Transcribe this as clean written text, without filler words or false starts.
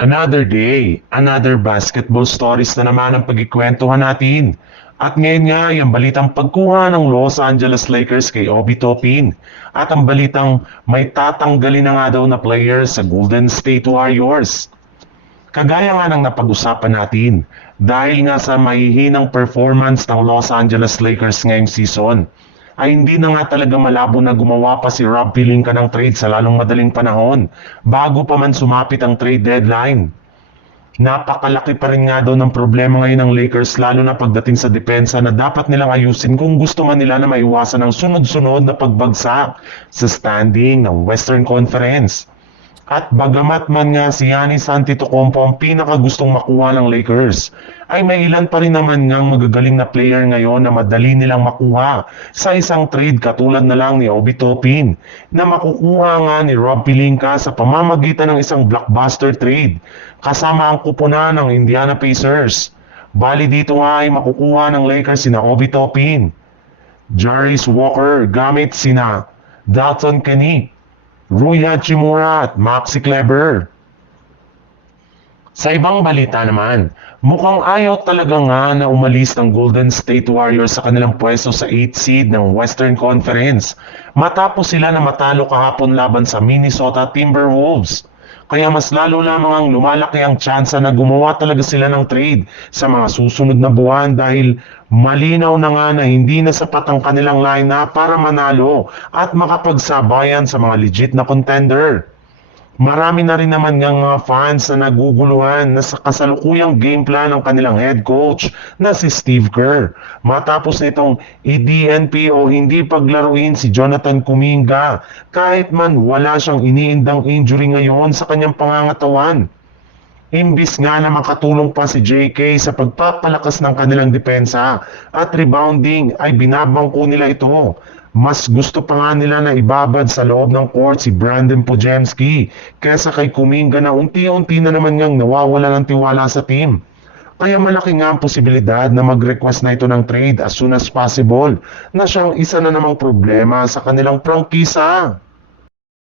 Another day, another basketball stories na naman ang pagkikwentuhan natin. At ngayon nga, yung balitang pagkuha ng Los Angeles Lakers kay Obi Toppin. At ang balitang may tatanggalin na nga daw na player sa Golden State Warriors. Kagaya nga ng napag-usapan natin, dahil nga sa mahihinang performance ng Los Angeles Lakers ngayong season, ay hindi na nga talaga malabo na gumawa pa si Rob Pelinka ng trade sa lalong madaling panahon bago pa man sumapit ang trade deadline. Napakalaki pa rin nga daw ng problema ngayon ng Lakers lalo na pagdating sa depensa na dapat nilang ayusin kung gusto man nila na maiwasan ang sunod-sunod na pagbagsak sa standing ng Western Conference. At bagamat man nga si Giannis Antetokounmpo ang pinakagustong makuha ng Lakers, ay may ilan pa rin naman ngang magagaling na player ngayon na madali nilang makuha sa isang trade katulad na lang ni Obi Toppin na makukuha nga ni Rob Pelinka sa pamamagitan ng isang blockbuster trade kasama ang kuponan ng Indiana Pacers. Bali dito nga ay makukuha ng Lakers sina Obi Toppin, Jarvis Walker gamit sina Dalton Knight, Rui Hachimura at Maxi Kleber. Sa ibang balita naman, mukhang ayaw talaga nga na umalis ng Golden State Warriors sa kanilang pwesto sa 8th seed ng Western Conference matapos sila na matalo kahapon laban sa Minnesota Timberwolves. Kaya mas lalo lamang ang lumalaki ang tsansa na gumawa talaga sila ng trade sa mga susunod na buwan dahil malinaw na nga na hindi na sapat ang kanilang lineup para manalo at makapagsabayan sa mga legit na contender. Marami na rin naman ng mga fans na naguguluhan na sa kasalukuyang game plan ng kanilang head coach na si Steve Kerr. Matapos nitong i-DNP o hindi paglaruin si Jonathan Kuminga kahit man wala siyang iniindang injury ngayon sa kanyang pangangatawan. Imbis nga na makatulong pa si JK sa pagpapalakas ng kanilang depensa at rebounding ay binabangko nila ito. Mas gusto pa nga nila na ibabad sa loob ng court si Brandon Podziemski kesa kay Kuminga na unti-unti na naman ngang nawawala ng tiwala sa team. Kaya malaki nga ang posibilidad na mag-request na ito ng trade as soon as possible na siyang isa na namang problema sa kanilang prangkisa.